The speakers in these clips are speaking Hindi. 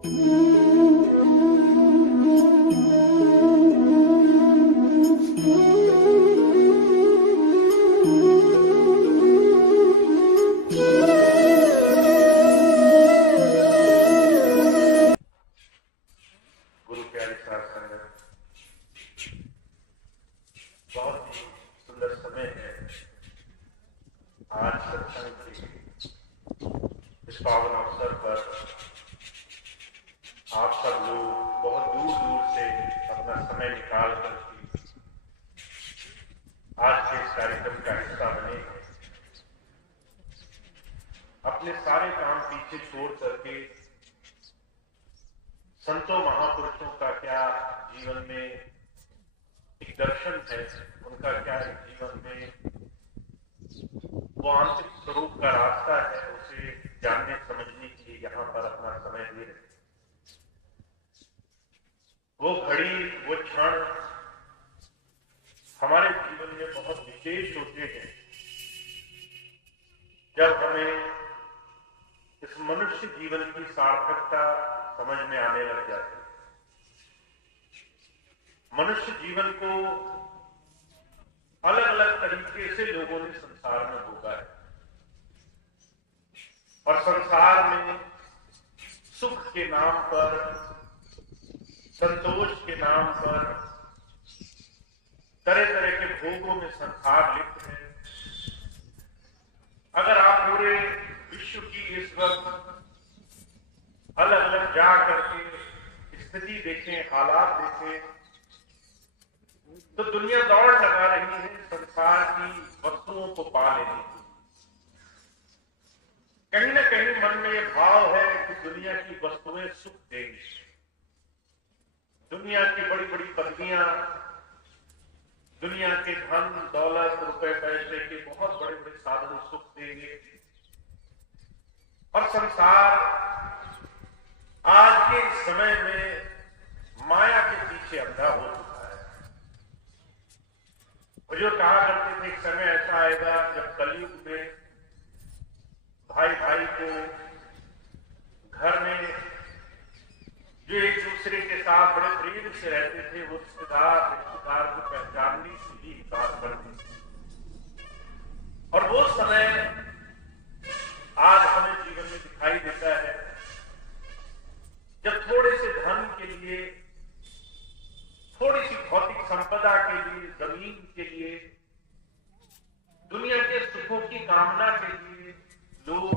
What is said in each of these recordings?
बहुत ही सुंदर समय है। आज सत्संग के इस पावन अवसर पर आप सब लोग बहुत दूर दूर से अपना समय निकाल करके आज के इस कार्यक्रम का हिस्सा बने हैं। अपने सारे काम पीछे छोड़ करके संतों महापुरुषों का क्या जीवन में एक दर्शन है, उनका क्या जीवन में वो आंतरिक स्वरूप का रास्ता है, उसे जानने समझने के लिए यहाँ पर अपना समय दे रहे। वो घड़ी वो क्षण हमारे जीवन में बहुत विशेष होते हैं जब हमें इस मनुष्य जीवन की सार्थकता समझ में आने लग जाती है। मनुष्य जीवन को अलग अलग तरीके से लोगों ने संसार में भोगा है और संसार में सुख के नाम पर, संतोष के नाम पर तरह तरह के भोगों में संसार लिप्त है। अगर आप पूरे विश्व की इस वक्त अलग अलग जा करके स्थिति देखें, हालात देखें, तो दुनिया दौड़ लगा रही है संसार की वस्तुओं को पा लेने की। कहीं ना कहीं मन में यह भाव है कि दुनिया की वस्तुएं सुख देंगी, दुनिया की बड़ी बड़ी पदवियां, दुनिया के धन दौलत रुपए पैसे के बहुत बड़े बड़े साधन सुख देंगे। और संसार आज के समय में माया के पीछे अंधा हो चुका है। वो जो कहा करते थे एक समय ऐसा आएगा जब कलयुग में भाई भाई को घर में जो एक दूसरे के साथ बड़े प्रेम से रहते थे, वो रिश्तेदार को पहचानने से ही बात करते थे। और वो समय आज हमें जीवन में दिखाई देता है जब थोड़े से धन के लिए, थोड़ी सी भौतिक संपदा के लिए, जमीन के लिए, दुनिया के सुखों की कामना के लिए लोग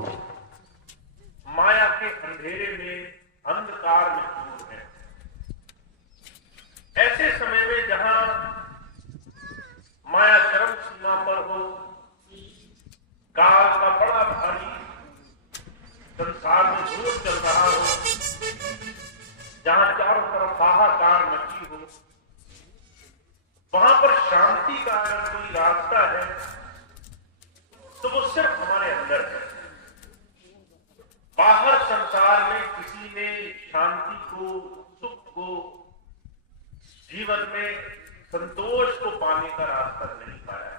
माया के अंधेरे में, अंधकार में डूब हैं। ऐसे समय में जहां माया चरम सीमा पर हो, काल का बड़ा भारी संसार में जोर चल रहा हो, जहां चारों तरफ हाहाकार मची हो, वहां पर शांति का अगर कोई रास्ता है तो वो सिर्फ हमारे अंदर है। बाहर संसार में किसी ने शांति को, सुख को, जीवन में संतोष को पाने का रास्ता नहीं पाया।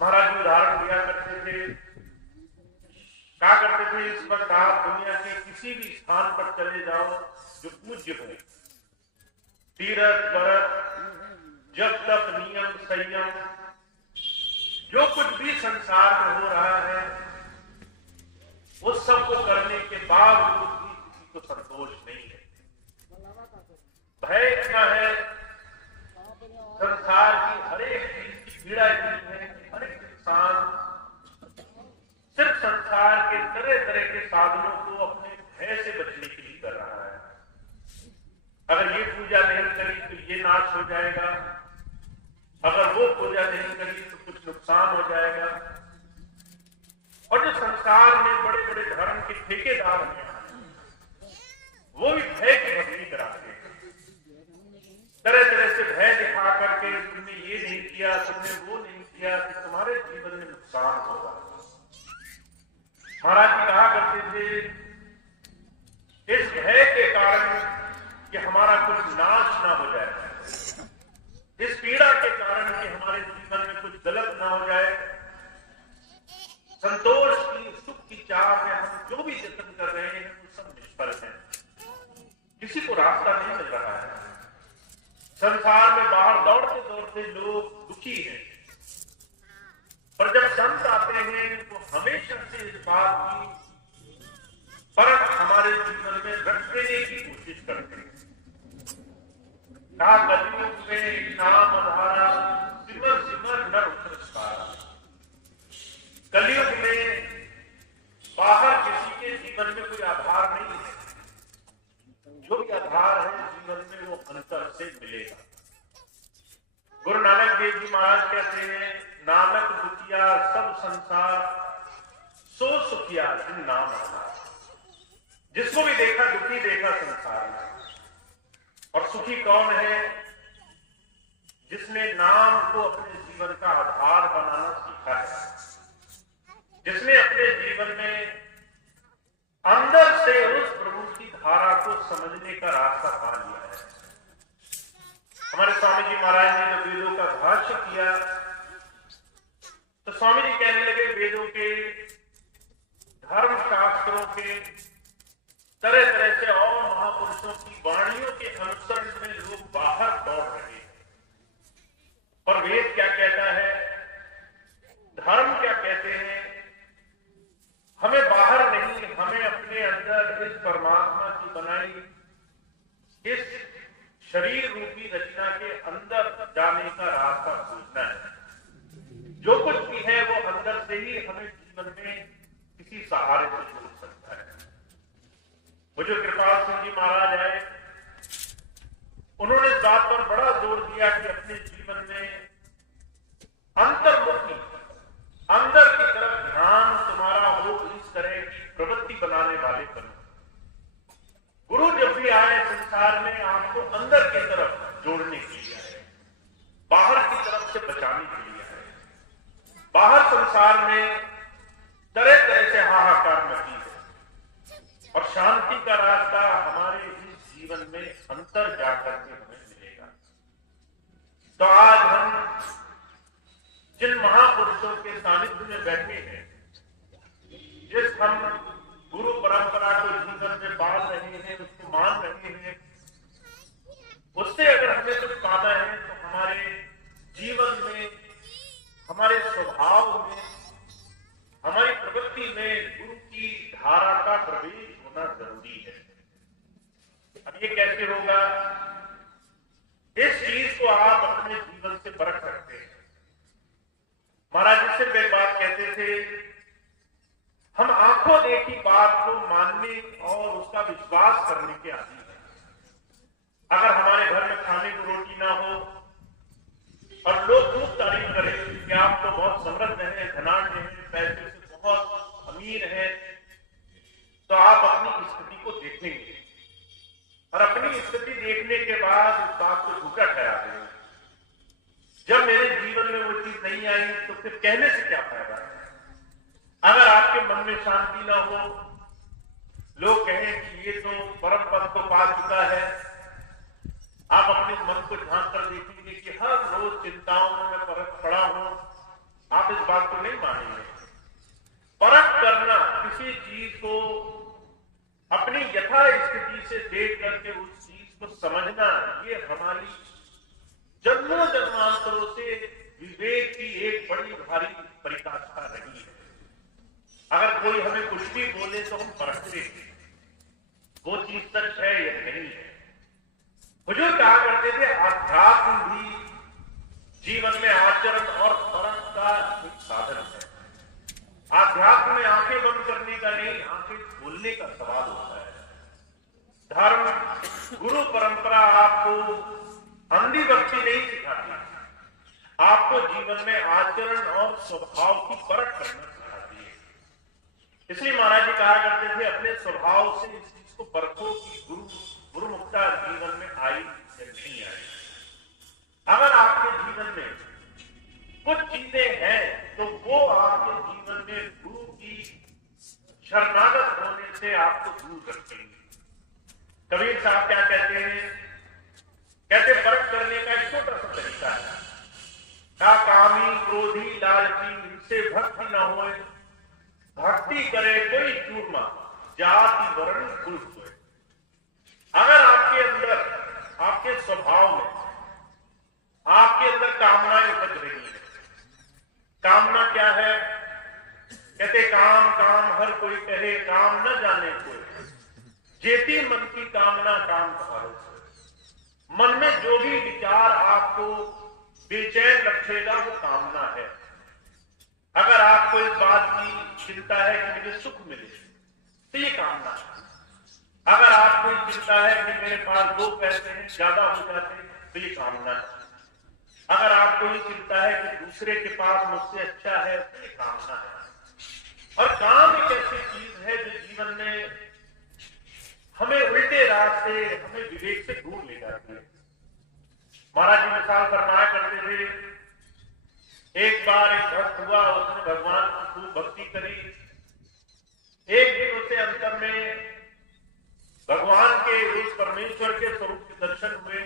महाराज उदाहरण दिया करते थे, कहा करते थे इस वक्त आप दुनिया के किसी भी स्थान पर चले जाओ जो पूज्य हो, तीरथ व्रत जब तक नियम संयम जो कुछ भी संसार में हो रहा है, उस सब को करने के बावजूद भी किसी को संतोष नहीं है। भय इतना है, संसार की हर एक चीज की पीड़ा इतनी है कि हर एक इंसान सिर्फ संसार के तरह तरह के साधनों को अपने भय से बचने के लिए कर रहा है। अगर ये पूजा नहीं करी तो ये नाश हो जाएगा, अगर वो पूजा नहीं करी तो कुछ नुकसान हो जाएगा। और जो संसार में बड़े बड़े धर्म के ठेकेदार हैं, वो भी भय की भक्ति कराते हैं, तरह तरह से भय दिखा करके तुमने ये नहीं किया, तुमने वो नहीं किया तो तुम्हारे जीवन में नुकसान होगा। महाराज जी कहा करते थे इस भय के कारण कि हमारा कुछ नाश ना हो जाए, इस पीड़ा के कारण कि हमारे जीवन में कुछ गलत ना हो जाए, संतोष की, सुख की चाह में हम जो भी जतन कर रहे हैं वो सब विफल हैं, किसी को रास्ता नहीं मिल रहा है। संसार में बाहर दौड़ते दौड़ते लोग दुखी हैं, पर जब संत आते हैं तो हमेशा से इस बात की परख हमारे जीवन में रख देने की कोशिश करते हैं। कलयुग में नाम आधारा सिमर सिमर नर उत्तरस्तारा। कलयुग में बाहर किसी के जीवन में कोई आधार नहीं है, जो भी आधार है जीवन में वो अंतर से मिलेगा। गुरु नानक देव जी महाराज कहते हैं, नानक दुखिया सब संसार सो सुखिया जिन नाम आधार। जिसको भी देखा दुखी देखा संसार में, और सुखी कौन है? जिसने नाम को अपने जीवन का आधार बनाना सीखा है, जिसने अपने जीवन में अंदर से उस प्रभु की धारा को समझने का रास्ता पा लिया है। हमारे स्वामी जी महाराज ने जब वेदों का भाष्य किया तो स्वामी जी कहने लगे, वेदों के, धर्म शास्त्रों के, तरह तरह से और महापुरुषों की वाणियों के अनुसरण में लोग बाहर दौड़ रहे हैं, और वेद क्या कहता है, धर्म क्या कहते हैं? हमें बाहर नहीं, हमें अपने अंदर इस परमात्मा की बनाई इस शरीर रूपी रचना के अंदर जाने का रास्ता खोजना है। जो कुछ भी है वो अंदर से ही हमें जीवन में किसी सहारे से जुड़ सकता है। वो जो कृपाल सिंह जी महाराज आए, उन्होंने इस बात पर बड़ा जोर दिया कि अपने जीवन में अंतर्मुखी, अंदर की तरफ ध्यान तुम्हारा हो, इस तरह की प्रवृत्ति बनाने वाले बनो। गुरु जब भी आए संसार में आपको अंदर की तरफ जोड़ने के लिए आए, बाहर की तरफ से बचाने के लिए आए। बाहर संसार में तरह तरह से हाहाकार मची है, और शांति का रास्ता हमारे इस जीवन में अंतर जाकर के हमें मिलेगा। तो आज हम जिन महापुरुषों के सानिध्य में बैठे हैं, जिस हम गुरु परंपरा को जीवन में पाल रहे हैं, उसको मान रहे हैं, उससे अगर हमें कुछ पाना है तो हमारे जीवन में, हमारे स्वभाव में, हमारी प्रवृत्ति में गुरु की धारा का प्रवेश होना जरूरी है। अब ये कैसे होगा? इस चीज को आप अपने जीवन से परख सकते हैं। महाराज जी से एक बात कहते थे, हम आंखों देखी बात को मानने और उसका विश्वास करने के आदी हैं। अगर हमारे घर में खाने को रोटी ना हो और लोग खूब तारीफ करें कि आप तो बहुत समृद्ध हैं, धनाढ्य हैं, पैसे से बहुत अमीर हैं, तो आप अपनी स्थिति को देखेंगे और अपनी स्थिति देखने के बाद इस बात को झूठा ठहरा देंगे। जब मेरे जीवन में वो चीज नहीं आई तो फिर कहने से क्या फायदा है? अगर आपके मन में शांति ना हो, लोग कहें कि ये तो परम पद को पा चुका है, आप अपने मन को झांक कर देखेंगे कि हर रोज चिंताओं में मैं पड़ा हूं, आप इस बात को नहीं मानेंगे। परख करना, किसी चीज को अपनी यथा स्थिति से देख करके उस चीज को समझना, ये हमारी जन्मों जन्मांतरों से विवेक की एक बड़ी भारी परिकाष्ठा रही है। अगर कोई हमें कुछ भी बोले तो हम परखते हैं वो चीज सच है या नहीं है। हुजूर कहा करते थे, अध्यात्म भी जीवन में आचरण और परख का एक साधन है। आध्यात्म में आंखें बंद करने का नहीं, आंखें खोलने का सवाल होता है। धर्म, गुरु परंपरा आपको अंधी भक्ति नहीं सिखाती, आपको जीवन में आचरण और स्वभाव की परख करना सिखाती है। इसलिए महाराज जी कहा करते थे, अपने स्वभाव से इस चीज को परखो कि गुरु मुक्ता जीवन में आई या नहीं आई। अगर आपके जीवन में कुछ चीजें हैं तो वो आपके जीवन में गुरु की शरणागत होने से आपको दूर रखेंगे। कबीर साहब क्या कहते हैं? कहते परख करने का एक छोटा सा तरीका है, ना कामी क्रोधी लालची इनसे भक्ति न होए, भक्ति करे कोई चूरमा, जाति वर्ण कुल होए। अगर आपके अंदर, आपके स्वभाव में, आपके अंदर कामनाएं उपज रही है, कामना क्या है? कहते काम काम हर कोई कहे, काम न जाने कोई, जेती मन की कामना काम कहारो। मन में जो भी विचार आपको बेचैन रखेगा वो कामना है। अगर आपको इस बात की चिंता है कि मुझे सुख मिले तो ये कामना है। अगर आपको चिंता है कि मेरे पास 2 पैसे हैं ज्यादा हो जाते हैं तो ये कामना है। अगर आपको ये चिंता है कि दूसरे के पास मुझसे अच्छा है तो ये कामना है। और काम एक ऐसी चीज है जो जीवन में हमें उल्टे रास्ते, हमें विवेक से दूर ले जाती है। महाराज जी मिसाल फरमाया करते थे, एक बार एक भक्त हुआ, उसने भगवान की खूब भक्ति करी। एक दिन उसे अंतर में भगवान के, उस परमेश्वर के स्वरूप के दर्शन हुए।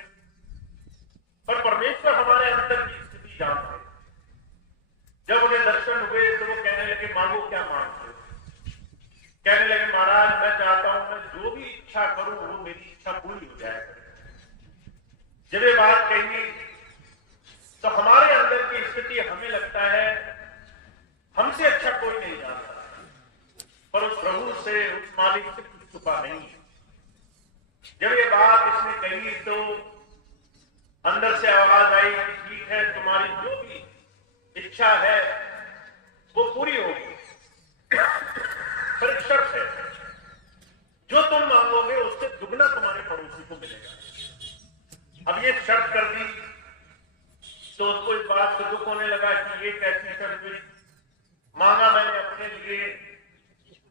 पर परमेश्वर हमारे अंतर की स्थिति जानते। जब उन्हें दर्शन हुए तो वो कहने लगे, मांगो क्या मांगते हो? कहने लगे, महाराज मैं चाहता हूं मैं जो भी इच्छा करूं वो मेरी इच्छा पूरी हो जाए। जब ये बात कही तो हमारे अंदर की स्थिति, हमें लगता है हमसे अच्छा कोई नहीं जानता, पर उस प्रभु से, उस मालिक से कुछ छुपा नहीं है। जब ये बात इसने कही तो अंदर से आवाज आई, ठीक है तुम्हारी जो भी इच्छा है वो पूरी होगी, पर एक शर्त है, जो तुम मांगोगे उससे दुगना तुम्हारे पड़ोसी को मिलेगा। अब ये शर्त कर दी तो उसको इस बात से दुख होने लगा कि ये कैसी शर्त हुई, मांगा मैंने अपने लिए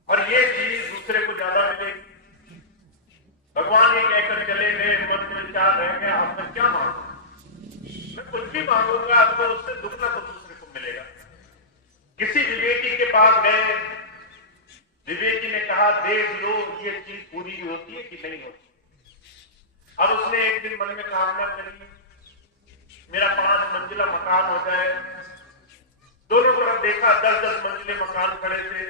और ये चीज दूसरे को ज्यादा मिलेगी। भगवान ये कहकर चले गए, मन में विचार रह गया, अब मैं क्या मांगू? मैं कुछ भी मांगूंगा तो उससे दुगना तो दूसरे को मिलेगा। किसी विवेकी के पास गए, विवेकी ने कहा, देख लो ये चीज पूरी होती है कि नहीं होती। अब उसने एक दिन मन में कामना करी, मेरा 5 मंजिला मकान हो जाए। दोनों तरफ देखा, 10-10 मंजिले मकान खड़े थे।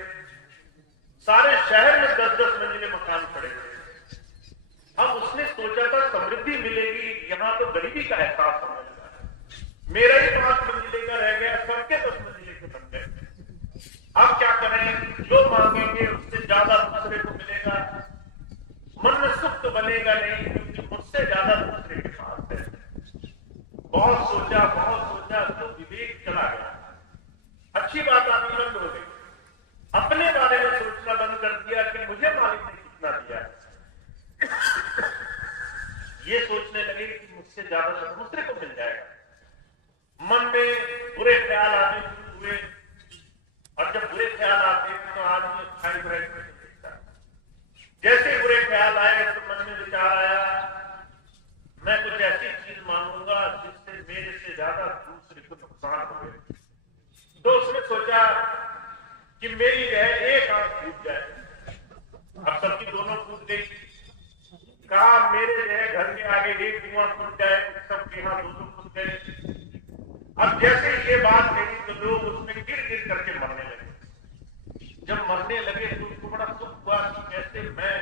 सारे शहर में 10-10 मंजिले मकान खड़े थे। अब उसने सोचा था समृद्धि मिलेगी, यहां तो गरीबी का एहसास होने लगा। मेरा ही 5 मंजिले का रह गया, सबके 10 मंजिले के बन गए। अब क्या करें? जो मांगेंगे उससे ज्यादा दूसरे को मिलेगा। मन में सुख तो बनेगा नहीं, क्योंकि मुझसे ज्यादा दूसरे के पास है। बहुत सोचा तो विवेक चला गया। अच्छी बात आनी बंद हो गई। अपने बारे में सोचना बंद कर दिया कि मुझे मालिक ने कितना दिया। ये सोचने लगे कि मुझसे ज्यादा तो दूसरे को मिल जाएगा। मन में बुरे ख्याल आने शुरू हुए, और जब बुरे ख्याल आते हैं तो आदमी अच्छाई बुराई नहीं देखता। जैसे बुरे ख्याल आए तो मन में विचार आया, मैं कुछ ऐसी चीज मांगूंगा जिससे मेरे से ज्यादा दूसरे को नुकसान हो। तो उसने सोचा कि मेरी जो है एक आंख फूट जाए। अब सबकी दोनों फूट गई। कहा मेरे जो है घर के आगे एक कुआं फूट जाए, सबके यहाँ 2-2 फूट गए। अब जैसे ये बात कही तो लोग उसमें गिर गिर करके मरने लगे। जब मरने लगे तो उसको बड़ा दुख हुआ कि कैसे मैं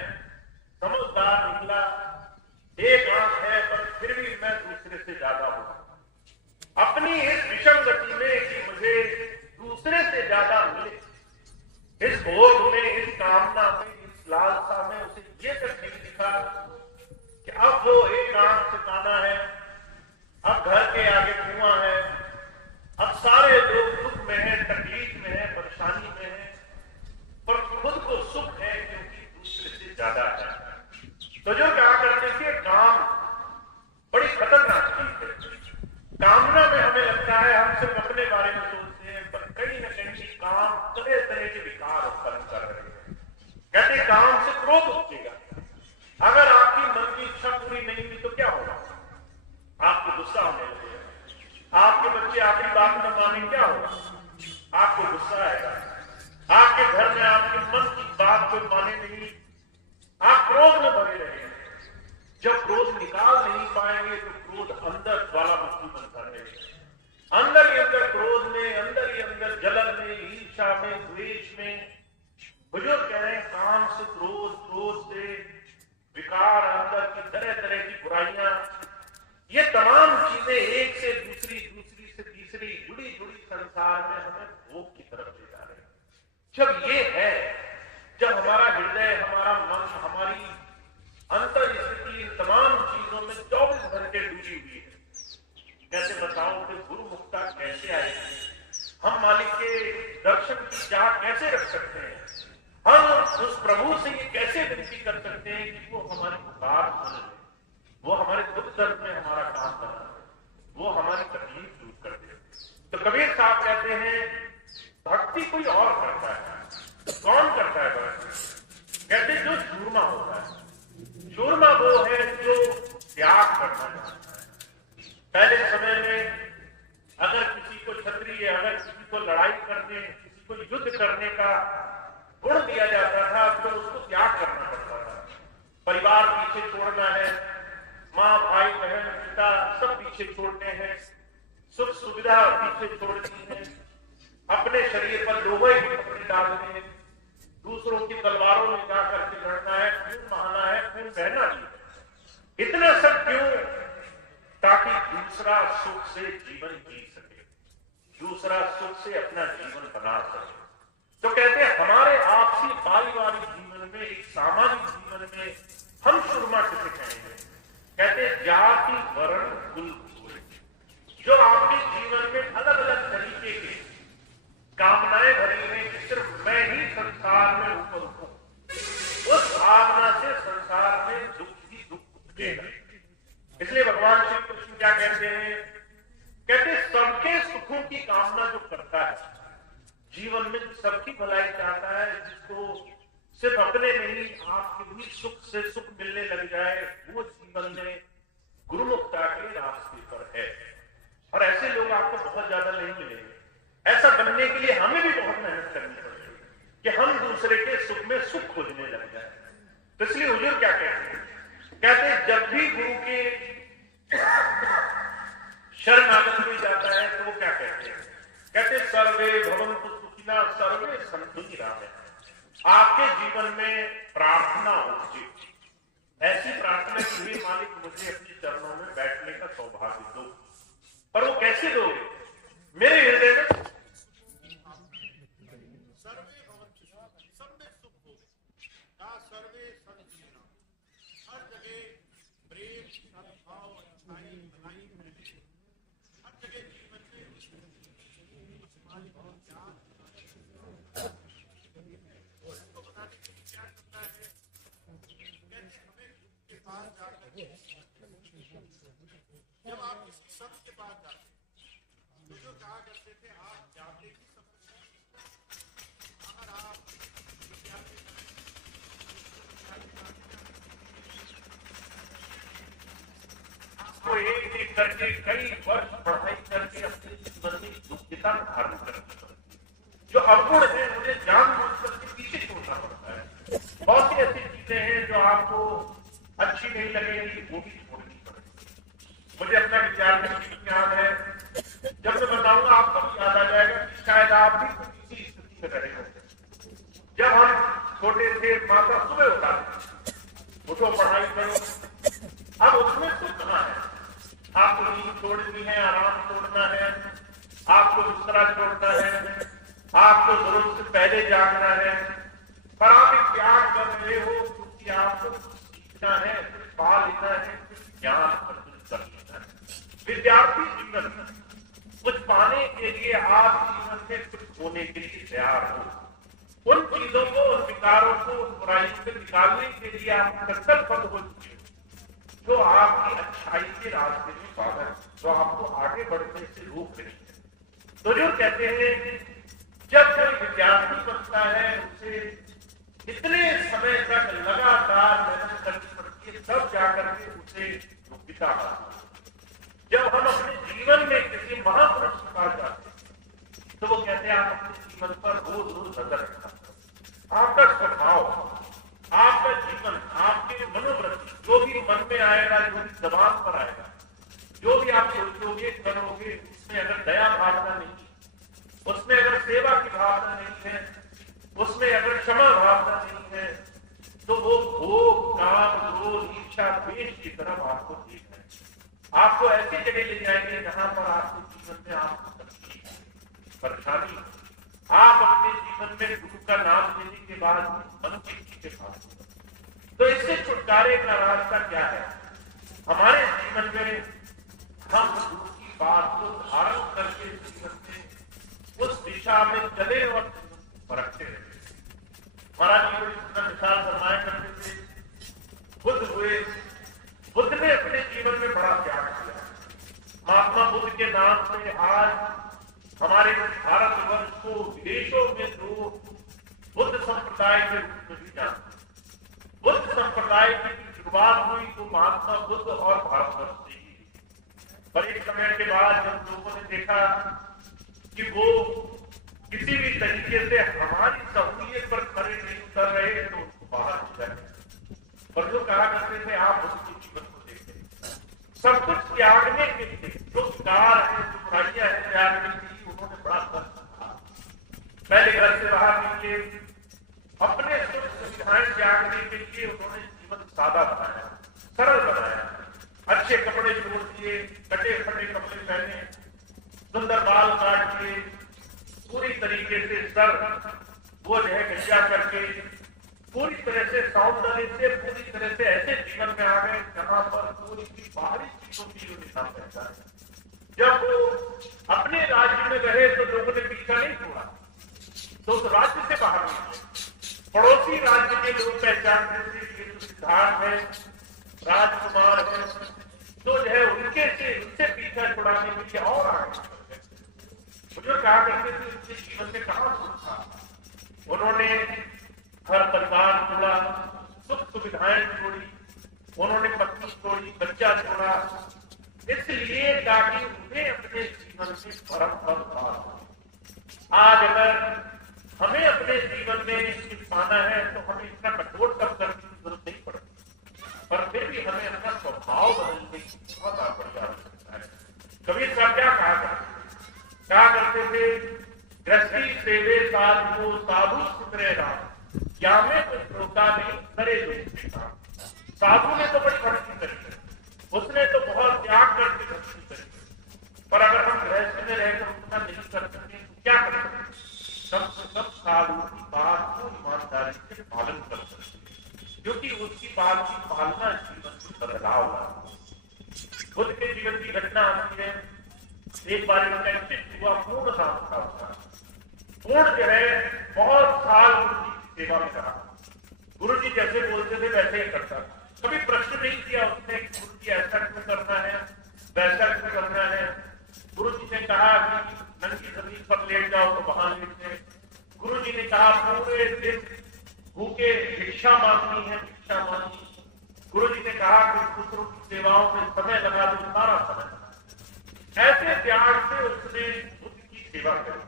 समझदार निकला, एक आंख है पर फिर भी मैं दूसरे से ज्यादा हूं। अपनी इस विषम गति में कि मुझे दूसरे से ज्यादा मिले, इस भोग में, इस कामना में, इस लालसा में उसे ये तक नहीं दिखा कि अब वो एक आंख से काना है, अब घर के आगे कुआं है, अब सारे लोग दुख में है, तकलीफ में है, परेशानी में है, पर खुद को सुख है क्योंकि दूसरे से ज्यादा है। तो जो क्या करते थे, काम बड़ी खतरनाक चीज है। कामना में हमें लगता है हम सिर्फ अपने बारे में सोचते हैं, पर कहीं न कहीं काम तरह तरह के विकार उत्पन्न कर रहे हैं। कहते काम से क्रोध उठेगा। अगर आपकी मन की इच्छा पूरी नहीं हुई तो क्या होगा? आपको गुस्सा होने लगेगा। आपके बच्चे आपकी बात न माने, क्या होगा? आपको गुस्सा आएगा। आपके घर में आपके मन की बात कोई माने नहीं, आप क्रोध में भरे रहेंगे। जब क्रोध निकाल नहीं पाएंगे तो क्रोध अंदर ज्वालामुखी बनता रहेगा। अंदर ही अंदर क्रोध में, अंदर ही अंदर जलन में, ईर्ष्या में, द्वेष में। बुजुर्ग कह रहे हैं काम से क्रोध, क्रोध से विकार, अंदर की तमाम चीजें एक से दूसरी, दूसरी से तीसरी, जुड़ी जुड़ी संसार में हमें भोग की तरफ ले जा रहे हैं। जब ये है, जब हमारा हृदय, हमारा मन, हमारी अंतर स्थिति इन तमाम चीजों में 24 घंटे डूबी हुई है, कैसे बताऊं कि गुरु मुक्ता कैसे आएगी? हम मालिक के दर्शन की चाह कैसे रख सकते हैं? हम उस प्रभु से ये कैसे विनती कर सकते हैं कि वो हमारी पुकार सुन ले, वो हमारे दुख दर्द में हमारा काम कर रहा है, वो हमारी तकलीफ दूर कर दे। तो कबीर साहब कहते हैं भक्ति कोई और करता है। कौन करता है भक्ति? कहते जो शूरमा होता है। शूरमा वो है जो त्याग करना चाहता है। पहले समय में अगर किसी को क्षत्रिय, अगर किसी को लड़ाई करने, किसी को युद्ध करने का गुण दिया जाता था तो उसको त्याग करना पड़ता था। परिवार पीछे छोड़ना है, माँ, भाई, बहन, पिता सब पीछे छोड़ने हैं, सुख सुविधा पीछे छोड़नी है, अपने शरीर पर लोहे के कपड़े डालने हैं, दूसरों की तलवारों में जाकर के लड़ना है, खून बहाना है, खून बहना नहीं। इतना सब क्यों? ताकि दूसरा सुख से जीवन जी सके, दूसरा सुख से अपना जीवन बना सके। तो कहते हैं हमारे आपसी पारिवारिक जीवन में, एक सामाजिक जीवन में हम शूरमा किसे कहेंगे? कहते हैं जाति, वर्ण, कुल, जो आपके जीवन में अलग अलग तरीके के कामनाएं भरी हैं कि सिर्फ मैं ही संसार में ऊपर हूं, उस भावना से संसार में दुख ही दुख उठेगा। इसलिए भगवान श्री कृष्ण क्या कहते हैं? कहते सबके सुखों की कामना जो करता है, जीवन में सबकी भलाई चाहता है, जिसको सिर्फ अपने नहीं आपके भी सुख से सुख मिलने लग जाए, वो जीवन में गुरुमुक्ता के रास्ते पर है। और ऐसे लोग आपको बहुत ज्यादा नहीं मिलेंगे। ऐसा बनने के लिए हमें भी बहुत मेहनत करनी पड़ेगी कि हम दूसरे के सुख में सुख खोजने लग जाए। तो इसलिए हुजूर क्या कहते हैं? कहते हैं जब भी गुरु के शरणागत में जाता है तो वो क्या कहते हैं? कहते सर्वे भवन्तु सुखिनः सर्वे सन्तु निरामयाः। आपके जीवन में प्रार्थना उपजे, ऐसी प्रार्थना की हे मालिक मुझे अपने चरणों में बैठने का सौभाग्य दो। पर वो कैसे दोगे? मेरे हृदय में सर्वे भवन्तु, सब में सुख हो, सर्वे सन्तु, हर जगह प्रेम, सद्भाव, अच्छाई, भलाई, हर जगह जीवन में उसको बताने के लिए क्या करता है? कहते हमें के पास जाकर, जब आप किसी संत के पास जाते तो जो कहा करते थे आप जाते ही सब, अगर आप आपको एक एक करके कई वर्ष पढ़ाई करके अपने जीवन में योग्यता धारण करनी पड़ती है। जो अवगुण है मुझे जानबूझ करके पीछे छोड़ना पड़ता है। बहुत सी ऐसी चीजें हैं जो आपको अच्छी नहीं लगेगी, वो भी छोड़नी पड़ेगी। मुझे अपना विद्यार्थी याद है, जब मैं बताऊंगा आपको भी याद आ जाएगा कि शायद आप भी इसी स्थिति में रहे होंगे। जब हम छोटे थे माता सुबह उठाते, उठो पढ़ाई करो। अब उसमें सुख कहाँ है? आपको नींद छोड़नी है, आराम छोड़ना है, आपको बिस्तरा छोड़ना है, आपको जरूरत से पहले जागना है, पर आप एक त्याग कर रहे हो क्योंकि आपको सीखना है, पा लेना है, ज्ञान अर्जित कर लेना है। विद्यार्थी जीवन कुछ पाने के लिए आप जीवन में कुछ होने के लिए तैयार हो। उन चीजों को, उन विकारों को, उन बुराइयों से निकालने के लिए आप संकल्पबद्ध हो चुके हो, जो आपकी अच्छाई के रास्ते में बाधा है, जो आपको आगे बढ़ने से रोक रही है। तो जो कहते हैं जब कोई विद्यार्थी बनता है उसे इतने समय तक लगातार मेहनत करनी पड़ती है, तब जाकर के उसे योग्यता आती है। जब हम अपने जीवन में किसी महापुरुष के पास जाते हैं तो वो कहते हैं आप अपने जीवन पर रोज रोज नजर रखना। आपका स्वभाव, आपका जीवन, आपके मनोवृत्ति, जो भी मन में आएगा, जो भी जबान पर आएगा, जो भी आप सोचोगे करोगे, उसमें अगर दया भावना नहीं, उसमें अगर सेवा की भावना नहीं है, उसमें अगर क्षमा भावना नहीं है, तो वो भोग, काम, क्रोध, इच्छा, द्वेष की तरफ आपको देख रहे हैं। आपको ऐसी जगह ले जाएंगे जहां पर आपके जीवन में आपको तकलीफ, परेशानी, आप अपने जीवन में गुरु का नाम लेने के बाद मन के पास। तो इससे छुटकारे का रास्ता क्या है? हमारे जीवन में हम गुरु की बात को धारण करके जीवन में उस दिशा में चले और परखते रहे। महाराज जी बड़ी सुंदर मिसाल फरमाया करते थे। बुद्ध हुए, बुद्ध ने अपने जीवन में बड़ा त्याग किया। महात्मा बुद्ध के नाम से आज हमारे भारतवर्ष को विदेशों में लोग बुद्ध संप्रदाय के रूप में भी जानते। बुद्ध संप्रदाय की शुरुआत हुई तो महात्मा बुद्ध और भारतवर्ष से ही। पर एक समय के बाद जब लोगों ने देखा कि वो किसी भी तरीके से हमारी सहूलियत पर खड़े नहीं उतर रहे तो उनको बाहर निकाले। पर जो कहा करते थे आप उसके जीवन को देखते, सब कुछ त्यागने के लिए जो विकार है, जो बुराइयां हैं, त्यागने के लिए उन्होंने बड़ा कष्ट कहा। पहले घर से बाहर निकले, अपने सुख सुविधाएं त्यागने के लिए उन्होंने जीवन सादा बनाया, सरल बनाया। अच्छे कपड़े छोड़ दिए, कटे फटे कपड़े पहने, सुंदर बाल काट दिए, पूरी तरीके से सर वो जो है गंजा करके पूरी तरह से सौंदर्य से पूरी तरह से ऐसे जीवन में आ गए जहां पर पूरी की बाहरी चीजों की जो निशान रहता है। जब वो अपने राज्य में रहे तो लोगों ने पीछा नहीं छोड़ा, तो उस राज्य से बाहर निकले। पड़ोसी राज्य के लोग पहचानते थे ये तो सिद्धार्थ है, राजकुमार है, तो जो है उनसे पीछा छुड़ाने के लिए और आगे मुझे कहा करते थे उसके जीवन में कहां सुख था। उन्होंने घर परिवार छोड़ा, सुख सुविधाएं छोड़ी, उन्होंने पत्नी छोड़ी, बच्चा छोड़ा, इसलिए ताकि उन्हें अपने जीवन में परम पद पाना। आज अगर हमें अपने जीवन में कुछ पाना है तो हमें इतना कठोर सब करने की जरूरत नहीं पड़ती, पर फिर भी हमें अपना स्वभाव बदलने की बहुत बड़ी आवश्यकता है। कबीर साहब क्या करते थे? गृहस्थी सेवे साधु साधु सुधरे राम, क्या में कुछ रोका नहीं करे दूसरे काम। साधु ने तो बड़ी भक्ति करी, उसने तो बहुत त्याग करके भक्ति करी, पर अगर हम गृहस्थ में रहकर उतना नहीं कर सकते तो क्या कर सकते? सब साधु की बात को ईमानदारी से पालन कर सकते, क्योंकि उसकी बात की पालना जीवन में बदलाव लाती। बुद्ध के जीवन की घटना आती है। एक बार हुआ पूर्ण नाम था उसका। पूर्ण जो है बहुत साल गुरु जी की सेवा में रहा। गुरु जी जैसे बोलते थे वैसे ही करता था, कभी प्रश्न नहीं किया उसने कि गुरु जी ऐसा क्यों करना है, वैसा क्यों करना है। गुरु जी ने कहा कि नंगी जमीन पर लेट जाओ तो वहां लेटते। गुरु जी ने कहा पूरे दिन भूखे भिक्षा मांगनी है, भिक्षा मांगनी। गुरु जी ने कहा कि दूसरों की सेवाओं में समय लगा दो, सारा समय। ऐसे त्याग से उसने बुद्ध की सेवा करी,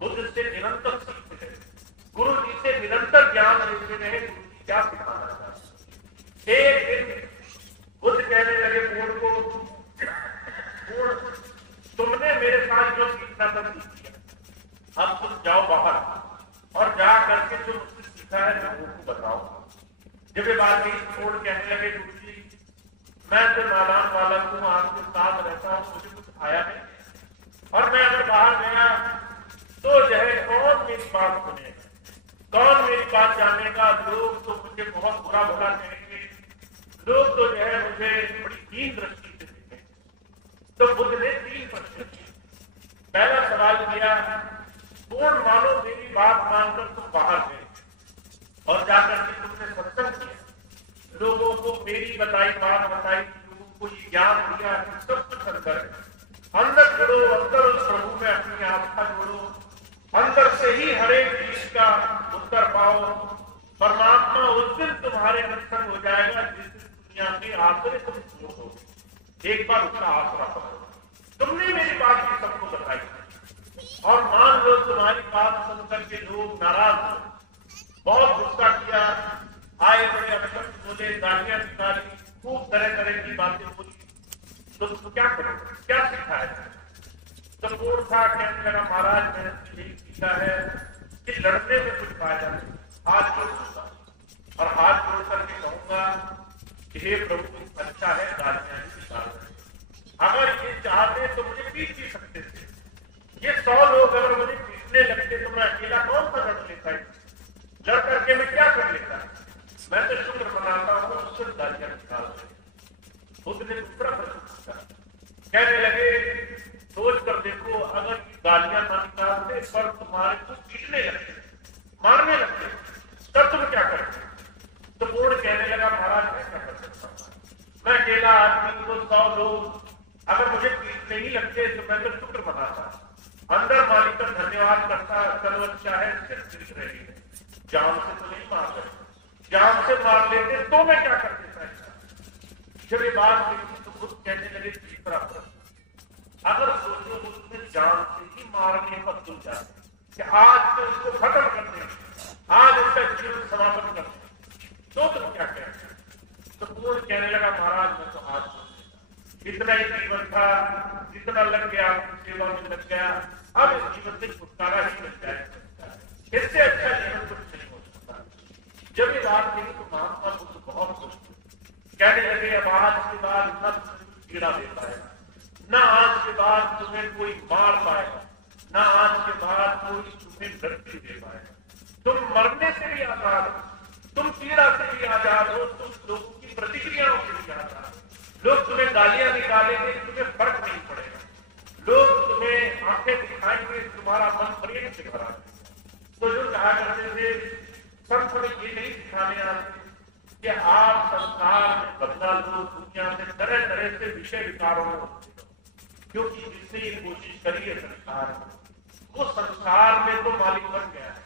बुद्ध से निरंतर सीखते रहे, गुरु जी से निरंतर ज्ञान लेते रहे। गुरु जी क्या सिखाना चाहते? एक दिन बुद्ध कहने लगे पूर्ण को, पूर्ण तुमने मेरे साथ जो सीखना था सीख लिया, अब तुम जाओ बाहर और जा करके जो मुझसे सीखा है लोगों को बताओ। जब ये बात नहीं, पूर्ण कहने लगे गुरु जी मैं तो नादान वाला हूँ, आपके साथ रहता हूँ, मुझे कुछ आया नहीं, और मैं अगर बाहर गया तो जो है कौन मेरी बात सुनेगा, कौन मेरी बात जानेगा। लोग तो मुझे बहुत बुरा भला कहेंगे, लोग तो जो है मुझे बड़ी हीन दृष्टि से देखेंगे। तो बुद्ध ने 3 प्रश्न किए। पहला सवाल किया, पूर्ण मानो मेरी बात मानकर तुम बाहर गए और जाकर के तुमने सत्संग किया, लोगों को मेरी बताई बात बताई, लोगों को ये ज्ञान दिया, सब कुछ अंदर जोड़ो, अंदर उस प्रभु में अपनी आस्था जोड़ो, अंदर से ही हर एक चीज का उत्तर पाओ। परमात्मा उस दिन तुम्हारे अंतर हो जाएगा जिस दिन दुनिया के आसरे तुम छोड़ दो। एक बार उसका आसरा पकड़ो। तुमने मेरी बात की सबको बताई और मान लो तुम्हारी बात सुनकर के लोग नाराज हो, बहुत गुस्सा किया, आए बड़े अक्षर बोले, गालियां निकाली, खूब तरह तरह की बातें बोली, तो तुम क्या करो? क्या सीखा है? तो पूर्ण था कहने लगा महाराज मैंने यही सीखा है कि लड़ने में कुछ फायदा नहीं, हाथ जोड़ूंगा और हाथ जोड़ करके कहूंगा कि हे प्रभु अच्छा है, गालियां निकाल रहे, अगर ये चाहते तो मुझे पीट भी सकते थे। ये 100 लोग अगर मुझे पीटने लगते तो मैं अकेला कौन सा लड़ लेता है? लड़ करके मैं क्या कर लेता? मैं तो शुक्र मनाता हूँ उससे गालियां निकालते। बुद्ध ने दूसरा प्रश्न पूछा, कहने लगे सोच कर देखो, अगर गालियां ना निकालते पर तुम्हारे को पीटने लगते, मारने लगते, तब तुम क्या करते? तो बोर्ड कहने लगा, महाराज मैं क्या कर सकता हूँ? मैं अकेला आदमी को 100 लोग अगर मुझे पीटने ही लगते तो मैं तो शुक्र मनाता, अंदर मालिक का धन्यवाद करता, चलो अच्छा है सिर्फ पीट रही है, जान से तो नहीं मार रहे, जान से मार लेते तो मैं क्या कर देता? जब ये बात देखी तो खुद कहने लगे तीसरा प्रश्न, अगर सोचो उसने जान से ही मारने पर तुल जाते कि आज तो इसको खत्म कर दें, आज इसका जीवन समापन कर दें, तो तुम क्या कहते? तो पूर्ण कहने लगा, महाराज मैं तो आज इतना ही जीवन था, जितना लग गया सेवा में लग गया, अब इस जीवन से छुटकारा ही मिल जाए, इससे अच्छा जीवन कुछ नहीं हो सकता। जब ये बात कही तो महात्मा बुद्ध बहुत खुश हुए, कहने लगे अब आज के बाद न पीड़ा दे पाएगा, न आज के बाद तुम्हें कोई मार पाएगा, न आज के बाद कोई तुम्हें मृत्यु दे पाएगा, तुम मरने से भी आजाद हो, तुम पीड़ा से भी आजाद हो, तुम लोगों की प्रतिक्रियाओं से भी आजाद हो, लोग तुम्हें गालियां निकालेंगे तुम्हें फर्क नहीं पड़ेगा, लोग तुम्हें आंखें दिखाएंगे तुम्हारा मन प्रेम से भरा है। तो जो कहा करते थे सब हमें ये नहीं सिखाने आते कि आप संसार में बदला लो, दुनिया में तरह तरह से विषय विकारों में होते हो, क्योंकि जिसने ये कोशिश करी है संसार में, वो संसार में तो मालिक बन गया है,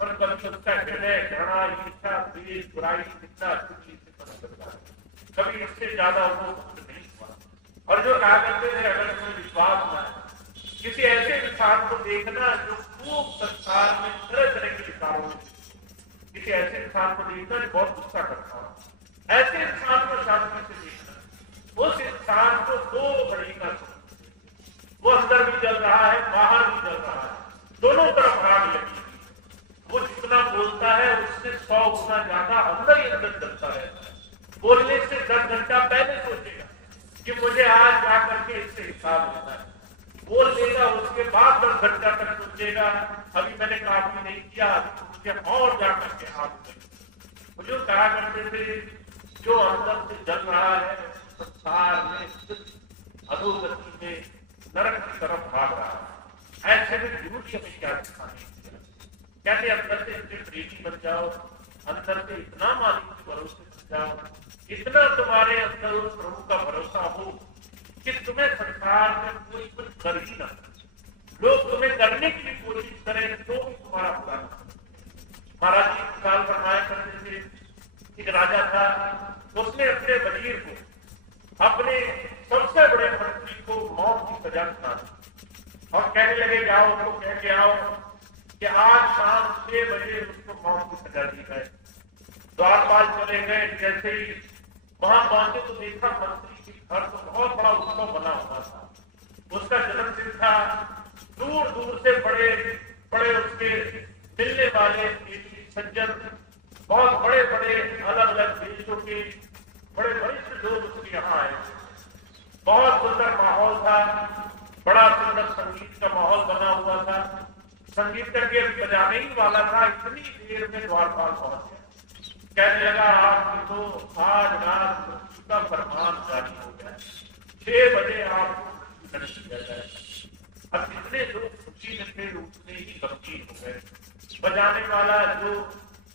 पर कभी उसका हृदय घृणा ईर्ष्या द्वेष बुराई कितना चुटकी से बन सकता है, कभी इससे ज्यादा वो नहीं हुआ। और जो कहा करते थे अगर तुम्हें विश्वास न है, किसी ऐसे इंसान को देखना जो खूब संसार में तरह तरह के विकारों में, किसी ऐसे इंसान को देखना जो बहुत गुस्सा करता हो, ऐसे इंसान को शांति से देखना, उस इंसान को 2 घड़ी का वो अंदर भी जल रहा है बाहर भी जल रहा है, दोनों तरफ आग लगी, वो जितना बोलता है उससे 100 गुना ज्यादा अंदर ही अंदर जलता रहता है। बोलने से 10 घंटा पहले सोचेगा कि मुझे आज जा करके इससे हिसाब लेना है, बोल लेगा उसके बाद 10 घंटा तक सोचेगा अभी मैंने काफी नहीं किया, अभी मुझे और जा करके हाथ में। जो कहा करते थे जो अंदर से जल रहा है संसार में अधोगति में नरक की तरफ भाग रहा है, ऐसे में झूठ हमें क्या सिखाने? कहते अंदर से इतने प्रेमी बन जाओ, अंदर से इतना मालिक के भरोसे बन जाओ, इतना तुम्हारे अंदर उस प्रभु का भरोसा हो कि तुम्हें संसार में कोई कुछ कर ही ना, लोग तुम्हें करने की भी कोशिश करें तो भी तुम्हारा बुरा ना। महाराज जी मिसाल फरमाया करते थे, एक राजा था, उसने अपने वजीर को, अपने सबसे बड़े मंत्री को मौत की सजा सुना दी और कहने लगे जाओ उसको कह के आओ कि आज शाम 6 बजे उसको मौत की सजा दी जाए। द्वारपाल चले गए, जैसे ही वहां पहुंचे तो देखा मंत्री के घर तो बहुत बड़ा उत्सव बना हुआ था, उसका जन्मदिन था, दूर दूर से बड़े बड़े उसके मिलने वाले सज्जन, बहुत बड़े बड़े अलग अलग देशों के बड़े वरिष्ठ लोग उसके यहाँ आए, बहुत सुंदर माहौल था, बड़ा सुंदर संगीत का माहौल बना हुआ था, संगीत का गेट बजाने ही वाला था, इतनी देर में द्वारपाल पहुंच गया, कहने लगा आपको तो आज रात मृत्यु का फरमान जारी हो गया, 6 बजे आपको किया जाए। अब इतने लोग खुशी में थे उतने ही गंभीर हो गए, बजाने वाला जो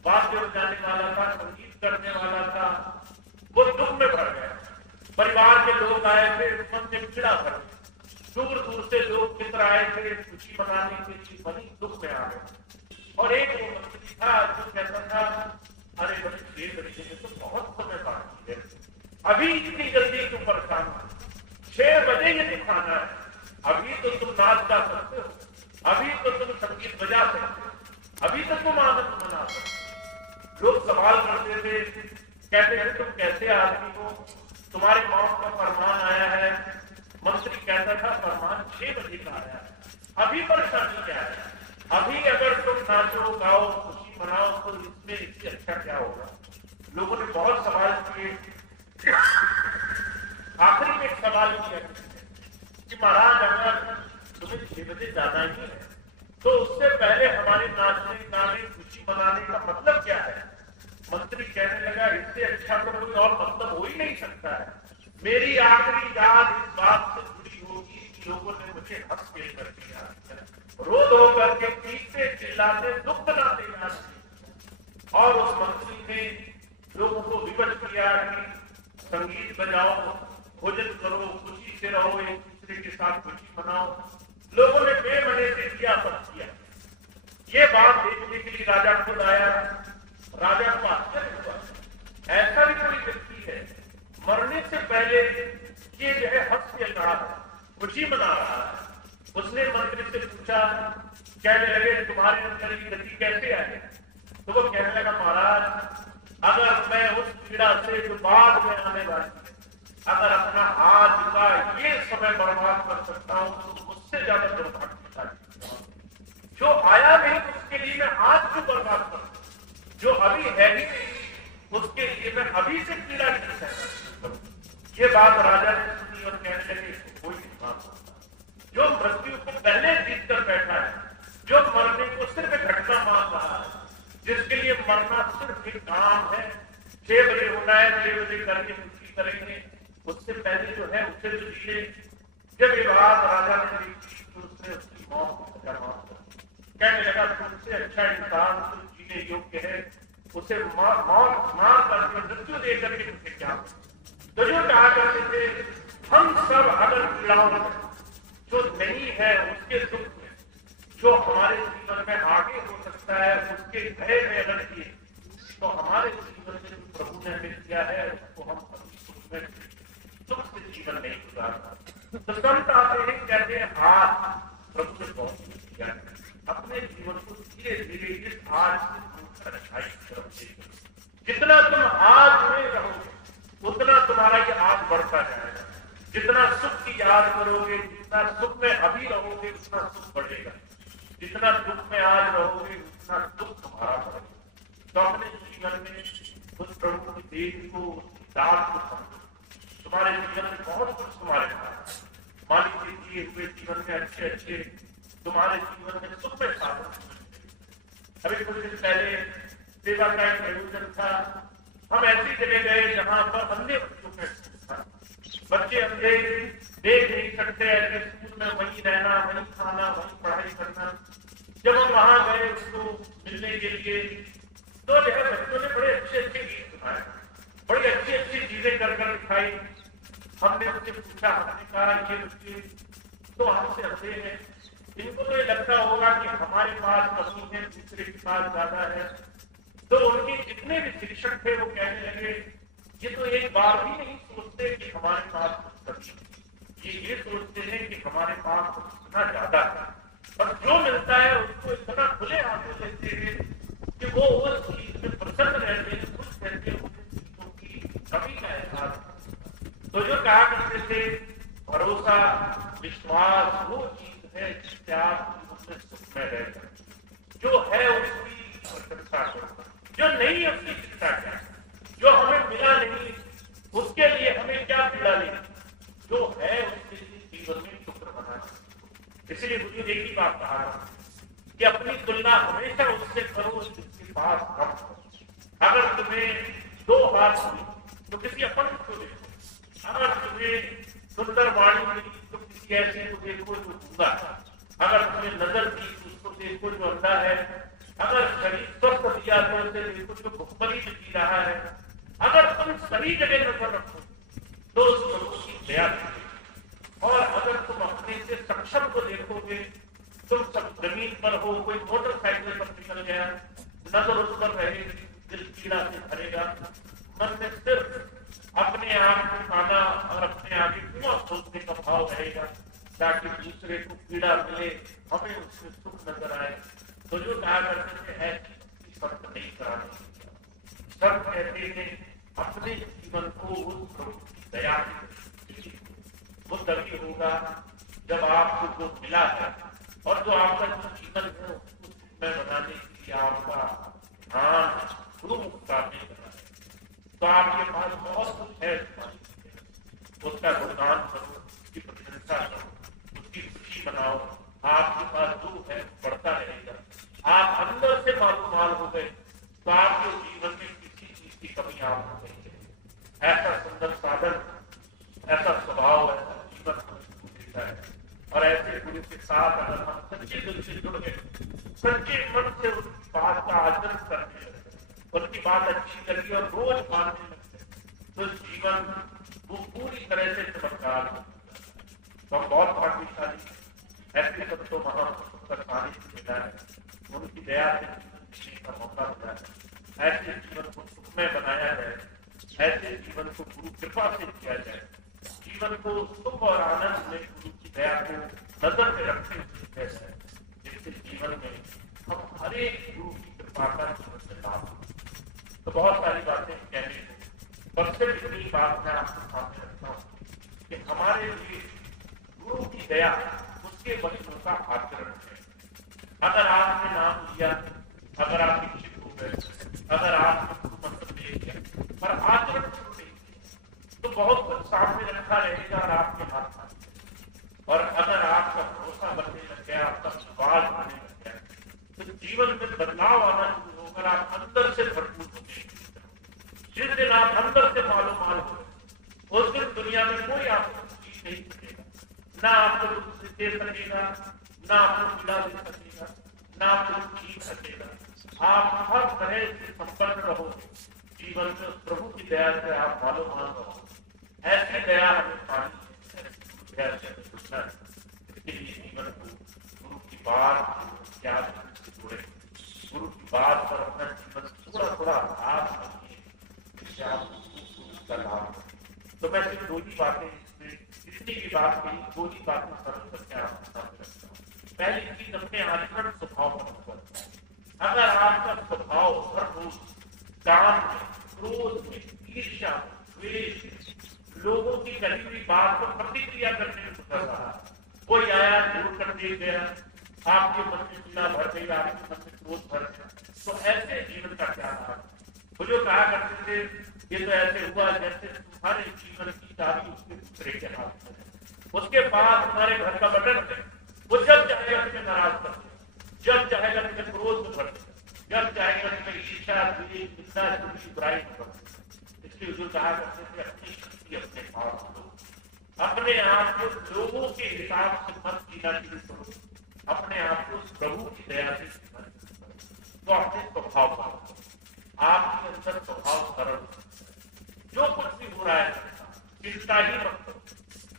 वाद्य बजाने वाला था, संगीत करने वाला था, वो दुख में भर गया, परिवार के लोग आए थे मन में पीड़ा भर गई, दूर दूर से लोग मित्र आए थे खुशी मनाने के लिए, बड़ी दुख में आ गए। और एक वो मंत्री था जो कहता था अरे बड़ी देर तरीके में तो बहुत समय बाकी है, अभी इतनी जल्दी तुम परेशान हो, 6 बजे ये दिखाना है, अभी तो तुम नाच गा सकते हो, अभी तो तुम संगीत बजा सकते हो, अभी तो तुम आनंद मना सकते हो। लोग सवाल करते थे, कहते थे तुम कैसे आदमी हो, तुम्हारे मौत का फरमान आया है। मंत्री कहता था फरमान 6 बजे का आया है, अभी परेशानी क्या है, अभी अगर तुम नाचो गाओ खुशी मनाओ तो इसमें इससे अच्छा क्या होगा। लोगों ने बहुत सवाल किए, आखिरी में एक सवाल किया कि महाराज अगर तुम्हें 6 बजे जाना ही है तो उससे पहले हमारे नाचने गाने खुशी मनाने का मतलब क्या है? मंत्री कहने लगा, इससे अच्छा तो कोई और मतलब हो ही नहीं सकता है। मेरी आखिरी याद इस बात से जुड़ी होगी कि लोगों ने मुझे हंस खेल कर दिया, रो धो करके चीखते चिल्लाते दुख बनाते याद किया। और उस मंत्री ने लोगों को विवश किया कि संगीत बजाओ, भोजन करो, खुशी से रहो, एक दूसरे के साथ खुशी मनाओ। लोगों ने बेमने से किया सब किया। ये बात देखने के लिए राजा खुद आया। राजा को आश्चर्य हुआ, ऐसा भी कोई व्यक्ति है मरने से पहले ये जो है हंस खेल रहा है, खुशी मना रहा है। उसने मंत्री से पूछा, कहने लगे तुम्हारे अंदर की गति कैसे आई? तो वो कहने लगा, महाराज अगर मैं उस पीड़ा से जो बाद में आने वाली है, अगर अपना आज का ये समय बर्बाद कर सकता हूं तो उससे ज्यादा दुर्भाग्यशाली जो आया नहीं उसके लिए मैं आज क्यों बर्बाद करूं? जो अभी है ही नहीं उसके लिए मैं अभी से पीड़ा नहीं सकता। ये बात राजा ने सुनी और कहने लगे, कोई नहीं मान सकता। जो मृत्यु को पहले जीत कर बैठा है, जो मरने को सिर्फ घटना मान रहा है, जिसके लिए मरना सिर्फ एक काम है, 6 बजे होना है, 6 बजे करके मुक्ति करेंगे, उससे पहले जो है उसे तो जी। जब ये बात राजा ने देखी तो उसने उसकी मौत को सजा माफ कर, कहने लगा तुमसे अच्छा इंसान तो जीने योग्य है, उसे मौत मार करके मृत्यु दे करके मुझे क्या? तो जो कहा करते थे, हम सब अगर पीड़ाओं में जो नहीं है उसके दुख में, जो हमारे जीवन में आगे हो सकता है उसके भय में अगर किए तो हमारे जीवन में जो प्रभु ने मिल किया है उसको हम सुख से जीवन नहीं गुजारना। तो संत आते हैं, कहते हैं आज प्रभु ने बहुत किया है, अपने जीवन को धीरे धीरे इस आज से अच्छाई की तरफ से जितना तुम आज में रहोगे उतना तुम्हारा ये आज बढ़ता जाएगा। जितना सुख की याद करोगे, जितना सुख में अभी रहोगे उतना सुख बढ़ेगा, जितना दुख में आज रहोगे उतना दुख तुम्हारा बढ़ेगा। तो अपने जीवन में उस प्रभु की देख को, दात को समझो। तुम्हारे जीवन में बहुत कुछ तुम्हारे पास मालिक के दिए हुए जीवन में अच्छे अच्छे तुम्हारे जीवन में सुख में साधन। अभी कुछ दिन पहले सेवा का एक आयोजन था, हम ऐसी जगह गए जहां पर अंधे बच्चों में था। बच्चे अंधे देख नहीं सकते, ऐसे स्कूल में वहीं रहना, वहीं खाना, वहीं पढ़ाई करना। जब हम वहां गए उसको मिलने के लिए तो जो है बच्चों ने बड़े अच्छे अच्छे गीत सुनाए, बड़ी अच्छी अच्छी चीजें कर दिखाई। हमने उनसे पूछा, हमने कहा ये बच्चे तो हमसे अंधे हैं, इनको तो ये लगता होगा कि हमारे पास कमी है, दूसरे के पास ज्यादा है। तो उनके जितने भी शिक्षक थे वो कहने लगे, ये तो एक बार भी नहीं सोचते कि हमारे पास कुछ कमी, ये सोचते हैं कि हमारे पास कुछ इतना ज्यादा है, और जो मिलता है उसको इतना खुले हाथों लेते हैं कि वो उस चीज में प्रसन्न रहते हैं, खुश रहते हैं, उनकी कमी का एहसास। तो जो कहा करते थे भरोसा विश्वास वो चीज है जिससे आप जीवन में सुख में रहकर, जो है उसकी प्रशंसा करो, जो नहीं है उसकी चिंता क्या, जो हमें मिला नहीं उसके लिए हमें क्या पीड़ा लेनी, जो है उसके लिए जीवन में शुक्र मनाना। इसलिए मुझे एक ही बात कहा कि अपनी तुलना हमेशा उससे करो जिसके पास कम हो। अगर तुम्हें 2 हाथ मिली तो किसी अपन को देखो, अगर तुम्हें सुंदर वाणी मिली तो किसी ऐसे को देखो जो गूंगा, अगर तुम्हें नजर दी तो उसको देखो जो अंधा है, अगर शरीर स्वस्थ दिया तो उसे देखो जो भुखमरी में जी रहा है। अगर तुम सभी जगह नजर रखो तो उस प्रभु की दया मिलेगी। और अगर तुम अपने से सक्षम को देखोगे, तुम सब जमीन पर हो, कोई मोटरसाइकिल पर निकल गया, नजर उस पर रहेगी, दिल पीड़ा से भरेगा, मन में सिर्फ अपने आप को पाना और अपने आगे कुआं खोदने का भाव रहेगा ताकि दूसरे को पीड़ा मिले, हमें उससे सुख नजर आए। तो जो कहा करते थे ऐसी संत नहीं कराने, संत कहते हैं अपने जीवन को उस प्रभु की दया वो तभी होगा जब आपको जो मिला है और जो आपका जो जीवन है उसको सुखमय बनाने के लिए आपका ध्यान गुरु मुक्ता में बना है। तो आपके पास बहुत कुछ है, उसका गुणगान करो, उसकी प्रशंसा करो, बनाओ, आपके पास जो है बढ़ता रहेगा। आप अंदर से मालूमाल हो गए तो आपके जीवन में किसी चीज की कमी आप हो गई है। ऐसा सुंदर साधन, ऐसा स्वभाव, ऐसा जीवन देता है। और ऐसे गुरु के साथ अगर हम सच्चे दिल से जुड़ गए, सच्चे मन से उस बात का आचरण करने लगे, उनकी बात अच्छी लगी और रोज मानने लगते, तो जीवन वो पूरी तरह से चमत्कार हो। तो हम बहुत भाग्यशाली, ऐसे सब तो महापुरुषों का सानिध्य मिला है, उनकी दया से जीवन का मौका मिला है। ऐसे जीवन को सुखमय बनाया जाए, ऐसे जीवन को गुरु कृपा से किया जाए, जीवन को सुख और आनंद में गुरु की दया को नजर में रखते हुए है, जिससे जीवन में हम हर एक गुरु की कृपा का जीवन से लाभ हो। तो बहुत सारी बातें कहने को, सबसे बड़ी बात मैं आपके सामने रखता हूँ कि हमारे लिए गुरु की दया उसके वचनों का आचरण है। अगर आपने नाम लिया, अगर आप शिक्षित हो गए, अगर आपने गुरु मंत्र ले लिया पर आचरण शुरू नहीं किया, तो बहुत कुछ सामने रखा रहेगा और आपके हाथ में। और अगर आपका भरोसा बनने लग गया, आपका विश्वास बनने लग गया, तो जीवन में बदलाव आना शुरू होकर आप अंदर से भरपूर होते हैं। जिस दिन आप अंदर से मालूमाल हो, उस दिन दुनिया में कोई आपको चीज नहीं सकेगा, ना आपको दुख दे सकेगा, ना आपको पीड़ा दे सकेगा, ना आपको जीत सकेगा। आप हर तरह से संपन्न रहो, जीवन में प्रभु की दया से आप मालूमाल रहो। ऐसी दया हमें पानी दया से जुड़ना है। इसके लिए जीवन को गुरु की बात ज्ञान से जोड़े, गुरु की बात पर अपना जीवन थोड़ा थोड़ा आभास रखिए, जिससे आपका लाभ। तो मैं सिर्फ दो ही बातें इसमें, जितनी भी बात कही, दो ही बातें सरल करके आपके सामने रखता हूँ। पहली चीज, अपने आचरण स्वभाव पर करता है। अगर आपका स्वभाव हर रोज काम में, क्रोध में, ईर्ष्या, द्वेष, लोगों की कही हुई बात पर प्रतिक्रिया करने में गुजर रहा, कोई आया दूर कर दे गया, आपके मन में पीड़ा भर गई, आपके मन में क्रोध भर गया, तो ऐसे जीवन का क्या लाभ। वो जो कहा करते थे, ये तो ऐसे हुआ जैसे तुम्हारे जीवन की चाबी उसके दूसरे के हाथ में है, उसके पास हमारे घर का बटन है, वो जब चाहेगा तुम्हें नाराज कर देगा, जब चाहेगा तुम्हें क्रोध में भर देगा, जब चाहेगा तुम्हें ईर्ष्या, निंदा, बुराई में भर देगा। इसलिए जो कहा करते थे, अपनी शक्ति अपने पास लो, अपने आप को लोगों के हिसाब से मत जीना शुरू करो, अपने आप को प्रभु की दया से जीना शुरू करो। तो अपने स्वभाव पर आपके अंदर स्वभाव सरल, जो कुछ भी हो रहा है चिंता ही मत करो,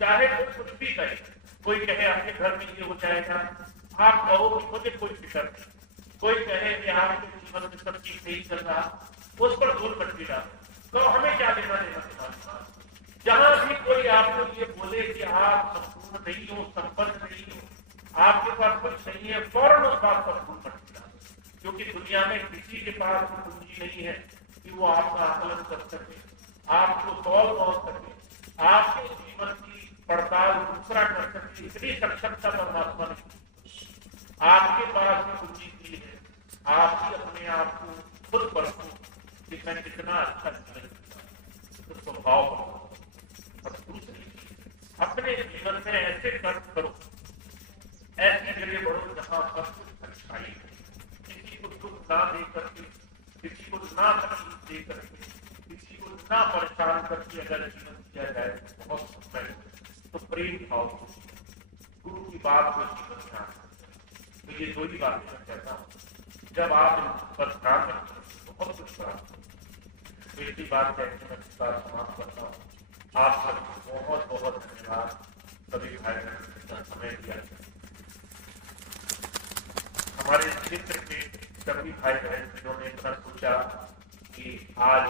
चाहे कोई कुछ भी कहे, कोई कहे आपके घर में ये हो जाएगा, आप कहो कि मुझे कोई फिक्र नहीं, कोई कहे कि आपके जीवन में सब चीज नहीं चल रहा, उस पर धूल मत गिरा, तो हमें क्या लेना देना तुम्हारे पास। जहां भी कोई आपको ये बोले कि आप संपूर्ण नहीं हो, संपन्न नहीं हो, आपके पास कुछ नहीं है, फौरन उस बात पर धूल मत गिरा, क्योंकि दुनिया में किसी के पास पूंजी नहीं है कि वो आपका आकलन कर सके, आपको तौल पहुंच सके, आपके जीवन की पड़ताल दूसरा कर सके, इतनी सक्षमता परमात्मा ने आपके पास भी पूंजी की है। आप ही अपने आप को खुद परखो कि मैं कितना अच्छा जीवन जीता, तो स्वभाव। और दूसरी, अपने जीवन में ऐसे कर्म करो, ऐसी जगह बढ़ो जहां पर कुछ अच्छाई है, किसी को दुख ना दे करके, किसी को ना तकलीफ दे करके, किसी को ना परेशान करके अगर जीवन किया जाए तो बहुत सुखमय हो। तो प्रेम भाव, गुरु की बात को जीवन में आना। तो ये दो ही बातें मैं कहता हूँ, जब आप इन पर ध्यान रखें बहुत कुछ प्राप्त हो। तो इसी बात कहकर मैं इस बात समाप्त करता हूँ। आप सब बहुत बहुत धन्यवाद, सभी भाई बहन समय दिया। हमारे क्षेत्र के सभी भाई बहन जिन्होंने इतना सोचा कि आज